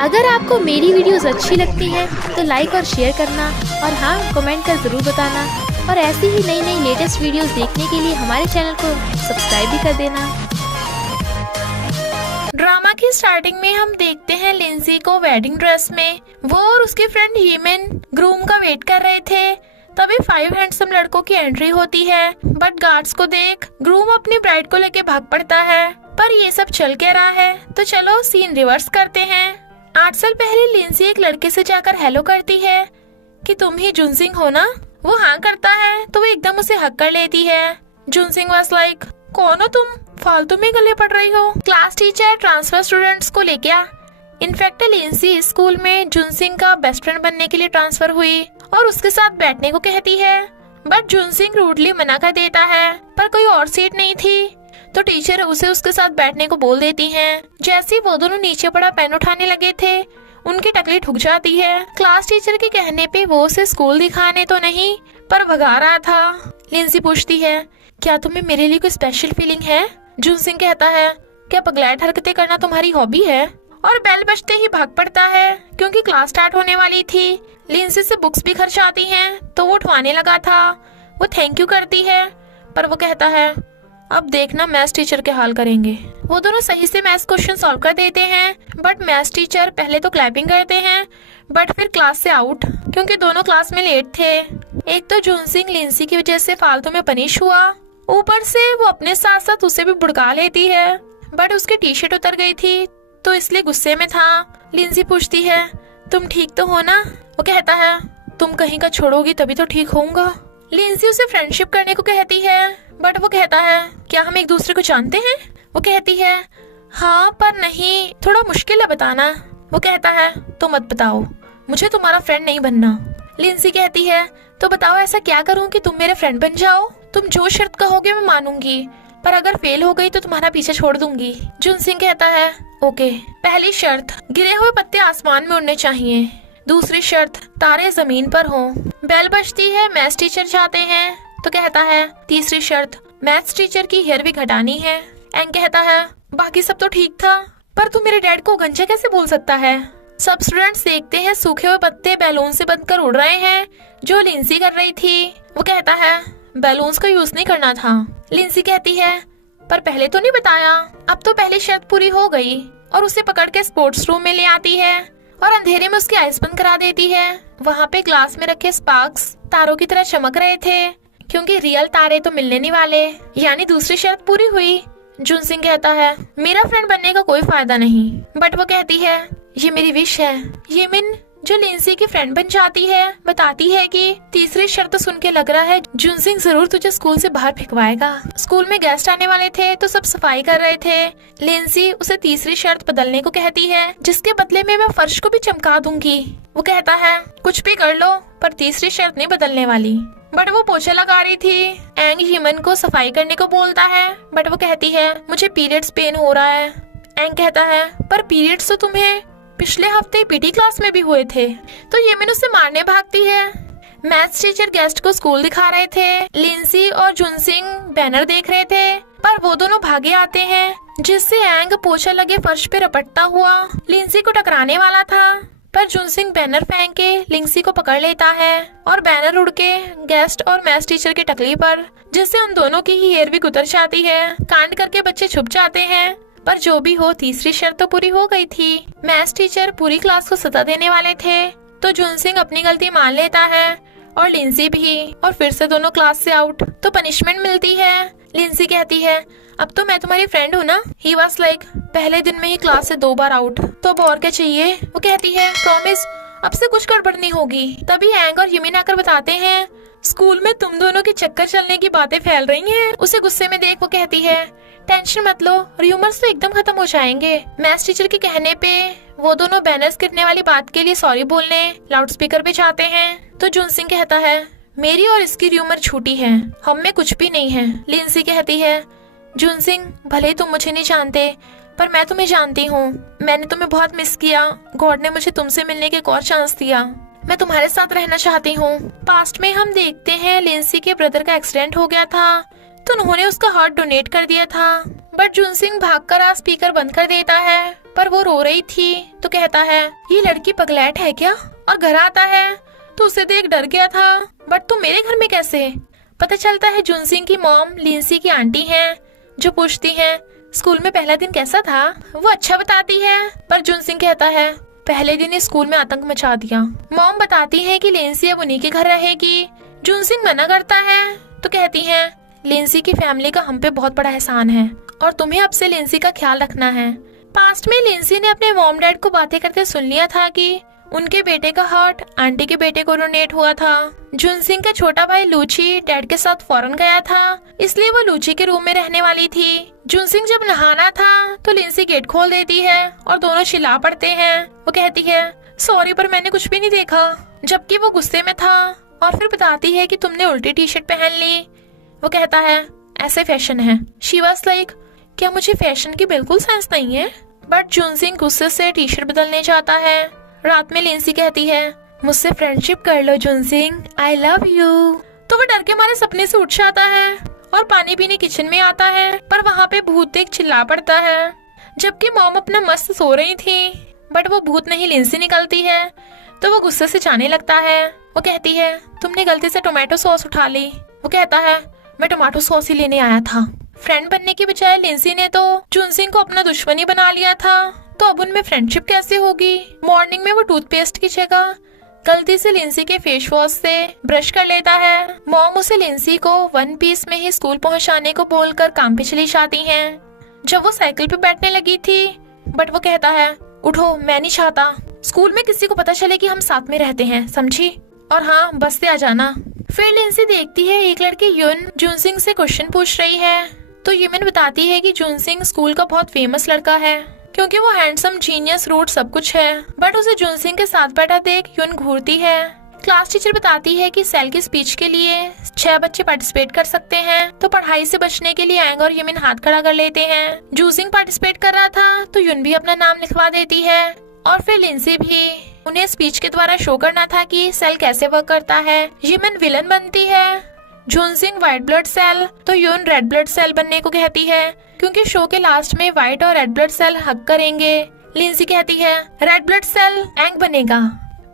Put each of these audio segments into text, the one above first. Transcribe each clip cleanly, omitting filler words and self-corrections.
अगर आपको मेरी वीडियोस अच्छी लगती है तो लाइक और शेयर करना, और हाँ, कमेंट कर ज़रूर बताना। और ऐसी ही नई नई लेटेस्ट वीडियोस देखने के लिए हमारे चैनल को सब्सक्राइब भी कर देना। ड्रामा की स्टार्टिंग में हम देखते हैं लिंसी को वेडिंग ड्रेस में। वो और उसकी फ्रेंड हीमिन ग्रूम का वेट कर रहे थे। तभी 5 हैंडसम लड़कों की एंट्री होती है, बट गार्ड्स को देख ग्रूम अपनी ब्राइड को लेके भाग पड़ता है। पर ये सब चल क्या रहा है, तो चलो सीन रिवर्स करते हैं। 8 साल पहले लिंसी एक लड़के से जाकर हेलो करती है कि तुम ही जुनसिंग हो ना। वो हाँ करता है तो वो एकदम उसे हक कर लेती है। जुनसिंग वाज लाइक, कौन हो तुम, फालतू में गले पड़ रही हो। क्लास टीचर ट्रांसफर स्टूडेंट्स को लेके आ। इनफैक्ट लिंसी स्कूल में जुनसिंग का बेस्ट फ्रेंड बनने के लिए ट्रांसफर हुई और उसके साथ बैठने को कहती है, बट जुनसिंग रूडली मना कर देता है। पर कोई और सीट नहीं थी तो टीचर उसे उसके साथ बैठने को बोल देती हैं। जैसे ही वो दोनों नीचे पड़ा पेन उठाने लगे थे, उनकी टकली ठुक जाती है। क्लास टीचर के कहने पे वो उसे स्कूल दिखाने तो नहीं पर भगा रहा था। लिंसी पूछती है, क्या तुम्हें मेरे लिए कोई स्पेशल फीलिंग है? जुनसिंग कहता है, क्या पगलैट हरकतें करना तुम्हारी हॉबी है? और बेल बजते ही भाग पड़ता है क्योंकि क्लास स्टार्ट होने वाली थी। लिंसी से बुक्स भी खर्च आती हैं तो वो उठवाने लगा था। वो थैंक यू करती है पर वो कहता है, अब देखना मैथ्स टीचर के हाल करेंगे। वो दोनों सही से मैथ्स क्वेश्चन सॉल्व कर देते हैं, बट मैथ्स टीचर पहले तो क्लैपिंग करते हैं बट फिर क्लास से आउट क्योंकि दोनों क्लास में लेट थे। एक तो जुनसिंग लिंसी की वजह से फालतू में पनिश हुआ, ऊपर से वो अपने साथ साथ उसे भी भुड़का लेती है, बट उसकी टी शर्ट उतर गई थी तो इसलिए गुस्से में था। लिंसी पूछती है, तुम ठीक तो हो ना? वो कहता है, तुम कहीं का छोड़ोगी तभी तो ठीक होऊंगा। लिंसी उसे फ्रेंडशिप करने को कहती है, बट वो कहता है, क्या हम एक दूसरे को जानते हैं? वो कहती है, हाँ पर नहीं, थोड़ा मुश्किल है बताना। वो कहता है, तो मत बताओ, मुझे तुम्हारा फ्रेंड नहीं बनना। लिंसी कहती है, तो बताओ ऐसा क्या करूं कि तुम मेरे फ्रेंड बन जाओ? तुम जो शर्त कहोगे मैं मानूंगी, पर अगर फेल हो गई तो तुम्हारा पीछे छोड़ दूंगी। जुनसिंग कहता है, ओके। पहली शर्त, गिरे हुए पत्ते आसमान में उड़ने चाहिए। दूसरी शर्त, तारे जमीन पर हों। बेल बजती है, मैथ्स टीचर जाते हैं तो कहता है, तीसरी शर्त, मैथ्स टीचर की हेयर भी घटानी है। एंग कहता है, बाकी सब तो ठीक था, पर तू मेरे डैड को गंजा कैसे बोल सकता है? सब स्टूडेंट्स देखते हैं सूखे हुए पत्ते बैलून से बंधकर उड़ रहे हैं जो लिंसी कर रही थी। वो कहता है, बैलून्स का यूज नहीं करना था। लिंसी कहती है, पर पहले तो नहीं बताया। अब तो पहली शर्त पूरी हो गई और उसे पकड़ के स्पोर्ट्स रूम में ले आती है और अंधेरे में उसकी आइस बंद करा देती है। वहाँ पे ग्लास में रखे स्पार्क्स तारों की तरह चमक रहे थे क्योंकि रियल तारे तो मिलने नहीं वाले, यानी दूसरी शर्त पूरी हुई। जुनसिंग कहता है, मेरा फ्रेंड बनने का कोई फायदा नहीं, बट वो कहती है, ये मेरी विश है। यमिन जो लिंसी की फ्रेंड बन जाती है बताती है कि तीसरी शर्त सुन के लग रहा है जुनसिंग जरूर तुझे स्कूल से बाहर फेंकवाएगा। स्कूल में गेस्ट आने वाले थे तो सब सफाई कर रहे थे। लिंसी उसे तीसरी शर्त बदलने को कहती है, जिसके बदले में मैं फर्श को भी चमका दूंगी। वो कहता है, कुछ भी कर लो पर तीसरी शर्त नहीं बदलने वाली। बट वो पोछा लगा रही थी। एंग हीमन को सफाई करने को बोलता है, बट वो कहती है, मुझे पीरियड्स पेन हो रहा है। एंग कहता है, पर पीरियड्स तो तुम्हें पिछले हफ्ते पीटी क्लास में भी हुए थे। तो येमिन उसे मारने भागती है। मैथ्स टीचर गेस्ट को स्कूल दिखा रहे थे। लिंसी और जुनसिंग बैनर देख रहे थे, पर वो दोनों भागे आते हैं, जिससे एंग पोछा लगे फर्श पे रपटता हुआ लिंसी को टकराने वाला था, पर जुनसिंग बैनर फेंक के लिंसी को पकड़ लेता है और बैनर उड़ के गेस्ट और मैथ्स टीचर की टकली पर, जिससे उन दोनों की ही हेयर भी गुतर जाती है। कांड करके बच्चे छुप जाते हैं, पर जो भी हो तीसरी शर्त तो पूरी हो गई थी। मैथ्स टीचर पूरी क्लास को सजा देने वाले थे तो जुनसिंग अपनी गलती मान लेता है और लिंसी भी, और फिर से दोनों क्लास से आउट। तो पनिशमेंट मिलती है। लिंसी कहती है, अब तो मैं तुम्हारी फ्रेंड हूँ ना? ही वाज लाइक, पहले दिन में ही क्लास से 2 बार आउट, तो अब और क्या चाहिए? वो कहती है, प्रॉमिस अब से कुछ गड़बड़ नहीं होगी। तभी एंग और यमिन आकर बताते हैं, स्कूल में तुम दोनों के चक्कर चलने की बातें फैल रही हैं। उसे गुस्से में देख वो कहती है, टेंशन मत लो, र्यूमर्स तो एकदम खत्म हो जाएंगे। मैथ्स टीचर के कहने पे वो दोनों बैनर्स गिरने वाली बात के लिए सॉरी बोलने लाउड स्पीकर पे जाते हैं। तो जुनसिंग कहता है, मेरी और इसकी र्यूमर झूठी है, हम में कुछ भी नहीं है। लिंसी कहती है, जुनसिंग भले तुम मुझे नहीं जानते पर मैं तुम्हें जानती हूँ। मैंने तुम्हें बहुत मिस किया, गॉड ने मुझे तुमसे मिलने के एक और चांस दिया, मैं तुम्हारे साथ रहना चाहती हूँ। पास्ट में हम देखते हैं लिंसी के ब्रदर का एक्सीडेंट हो गया था तो उन्होंने उसका हार्ट डोनेट कर दिया था। बट जुनसिंग भागकर आ स्पीकर बंद कर देता है, पर वो रो रही थी तो कहता है ये लड़की पगलैट है क्या, और घर आता है तो उसे देख डर गया था, बट तू मेरे घर में कैसे। पता चलता है जुनसिंग की मॉम लिंसी की आंटी हैं, जो पूछती हैं स्कूल में पहला दिन कैसा था। वो अच्छा बताती है, पर जुनसिंग कहता है पहले दिन इस स्कूल में आतंक मचा दिया। मॉम बताती है कि लिंसी अब उन्हीं के घर रहेगी। जुनसिंग मना करता है तो कहती है लिंसी की फैमिली का हम पे बहुत बड़ा एहसान है और तुम्हें अब से लिंसी का ख्याल रखना है। पास्ट में लिंसी ने अपने मॉम डैड को बातें करते सुन लिया था कि उनके बेटे का हार्ट आंटी के बेटे को डोनेट हुआ था। जुनसिंग का छोटा भाई लूची डैड के साथ फॉरेन गया था, इसलिए वो लूची के रूम में रहने वाली थी। जुनसिंग जब नहाना था तो लिंसी गेट खोल देती है और दोनों चिल्ला पड़ते हैं। वो कहती है सॉरी पर मैंने कुछ भी नहीं देखा, जबकि वो गुस्से में था, और फिर बताती है कि तुमने उल्टी टी शर्ट पहन ली। वो कहता है ऐसे फैशन है। शी वाज लाइक क्या मुझे फैशन की बिल्कुल सेंस नहीं है। बट जुनसिंग गुस्से से टी शर्ट बदलने चाहता है। रात में लिंसी कहती है मुझसे फ्रेंडशिप कर लो जुनसिंग, आई लव यू। तो वो डर के मारे सपने से उठ जाता है और पानी पीने किचन में आता है, पर वहाँ पे भूत देख चिल्ला पड़ता है। जबकि मॉम अपना मस्त सो रही थी, बट वो भूत नहीं लिंसी निकलती है, तो वो गुस्से से जाने लगता है। वो कहती है तुमने गलती से टोमेटो सॉस उठा ली। वो कहता है मैं टोमेटो सॉस ही लेने आया था। फ्रेंड बनने की बजाय लिंसी ने तो जुनसिंग को अपना दुश्मनी बना लिया था, तो अब उनमें फ्रेंडशिप कैसे होगी। मॉर्निंग में वो टूथपेस्ट की जगह गलती से लिंसी के फेस वॉश से ब्रश कर लेता है। मॉम उसे लिंसी को 1 पीस में ही स्कूल पहुंचाने को बोलकर काम पे चली जाती हैं। जब वो साइकिल पे बैठने लगी थी, बट वो कहता है उठो मैं नहीं चाहता स्कूल में किसी को पता चले कि हम साथ में रहते हैं, समझी, और हाँ बस से आ जाना। फिर लिंसी देखती है एक लड़की युन जुनसिंग से क्वेश्चन पूछ रही है, तो युमिन बताती है कि जुनसिंग स्कूल का बहुत फेमस लड़का है क्योंकि वो हैंडसम, जीनियस, रूट सब कुछ है। बट उसे जुनसिंग के साथ बैठा देख युन घूरती है। क्लास टीचर बताती है कि सेल की स्पीच के लिए 6 बच्चे पार्टिसिपेट कर सकते हैं, तो पढ़ाई से बचने के लिए एंग और युमिन हाथ खड़ा कर लेते हैं। जुनसिंग पार्टिसिपेट कर रहा था तो युन भी अपना नाम लिखवा देती है, और फिर लिंसी भी। उन्हें स्पीच के द्वारा शो करना था कि सेल कैसे वर्क करता है। युमिन विलन बनती है, जुनसिंग व्हाइट ब्लड सेल, तो युन रेड ब्लड सेल बनने को कहती है क्योंकि शो के लास्ट में व्हाइट और रेड ब्लड सेल हग करेंगे। लिंसी कहती है रेड ब्लड सेल एंग बनेगा,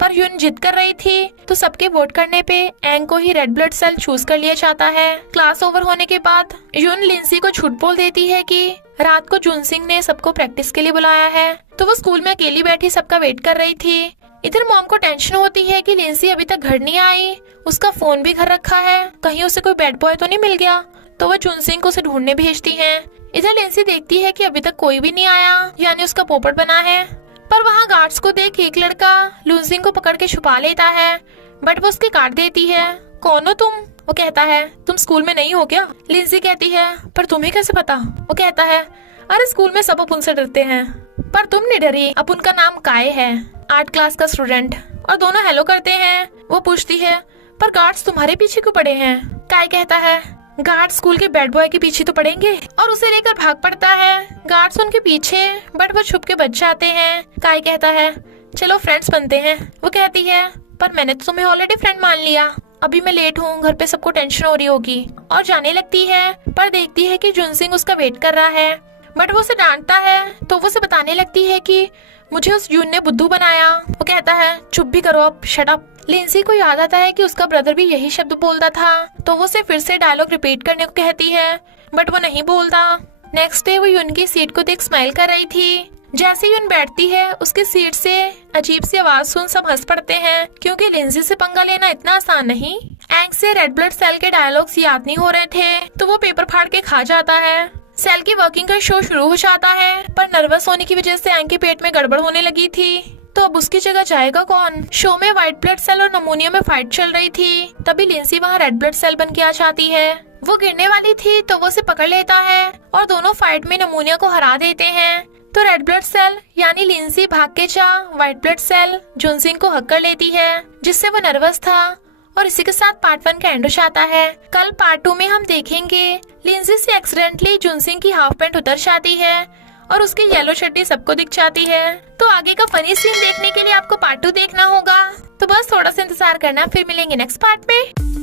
पर युन जिद कर रही थी, तो सबके वोट करने पे एंग को ही रेड ब्लड सेल चूज कर लिया जाता है। क्लास ओवर होने के बाद युन लिंसी को झूठ बोल देती है कि रात को जुनसिंग ने सबको प्रैक्टिस के लिए बुलाया है, तो वो स्कूल में अकेली बैठी सबका वेट कर रही थी। इधर मॉम को टेंशन होती है कि लिंसी अभी तक घर नहीं आई, उसका फोन भी घर रखा है, कहीं उसे कोई बैड बॉय तो नहीं मिल गया, तो वह जुनसिंग को उसे ढूंढने भेजती हैं। इधर लिंसी देखती है कि अभी तक कोई भी नहीं आया, यानी उसका पोपट बना है, पर वहाँ गार्ड्स को देख एक लड़का जुनसिंग को पकड़ के छुपा लेता है, बट वो उसके काट देती है। कौन हो तुम? वो कहता है तुम स्कूल में नहीं हो क्या? लिंसी कहती है पर तुम्हें कैसे पता? वो कहता है अरे स्कूल में सब अपुन से डरते हैं, पर तुम नहीं डरी। अपुन का नाम काय है, 8 क्लास का स्टूडेंट, और दोनों हेलो करते हैं। वो पूछती है पर गार्ड्स तुम्हारे पीछे क्यों पड़े हैं? काय कहता है गार्ड स्कूल के बैड बॉय के पीछे तो पड़ेंगे, और उसे लेकर भाग पड़ता है। गार्ड्स उनके पीछे, बट वो छुप के बच जाते हैं। काय कहता है चलो फ्रेंड्स बनते हैं। वो कहती है पर मैंने तो तुम्हें ऑलरेडी फ्रेंड मान लिया, अभी मैं लेट हूँ, घर पे सबको टेंशन हो रही होगी, और जाने लगती है। पर देखती है कि जुनसिंग उसका वेट कर रहा है, बट वो उसे डांटता है, तो वो उसे बताने लगती है कि मुझे उस यून ने बुद्धू बनाया। वो कहता है चुप भी करो अब, शट अप। लिंसी को याद आता है कि उसका ब्रदर भी यही शब्द बोलता था, तो वो उसे फिर से डायलॉग रिपीट करने को कहती है, बट वो नहीं बोलता। नेक्स्ट डे वो यून की सीट को देख स्माइल कर रही थी। जैसे यून बैठती है, उसकी सीट से अजीब सी आवाज सुन सब हंस पड़ते हैं, क्योंकि लिंसी से पंगा लेना इतना आसान नहीं। एंग से रेड ब्लड सेल के डायलॉग्स याद नहीं हो रहे थे, तो वो पेपर फाड़ के खा जाता है। सेल की वर्किंग का शो शुरू हो जाता है, पर नर्वस होने की वजह से एंग के पेट में गड़बड़ होने लगी थी, तो अब उसकी जगह जाएगा कौन? शो में व्हाइट ब्लड सेल और नमूनिया में फाइट चल रही थी, तभी लिंसी वहाँ रेड ब्लड सेल बन के आ जाती है। वो गिरने वाली थी, तो वो उसे पकड़ लेता है और दोनों फाइट में नमूनिया को हरा देते हैं। तो रेड ब्लड सेल यानी लिंसी भाग के जा व्हाइट ब्लड सेल जुनसिंग को हक कर लेती है, जिससे वो नर्वस था। और इसी के साथ पार्ट 1 का एंड हो जाता है। कल पार्ट 2 में हम देखेंगे लिंसी से एक्सीडेंटली जुनसिंग की हाफ पैंट उतर जाती है और उसकी येलो चड्डी सबको दिख जाती है। तो आगे का फनी सीन देखने के लिए आपको पार्ट 2 देखना होगा, तो बस थोड़ा सा इंतजार करना, फिर मिलेंगे नेक्स्ट पार्ट में।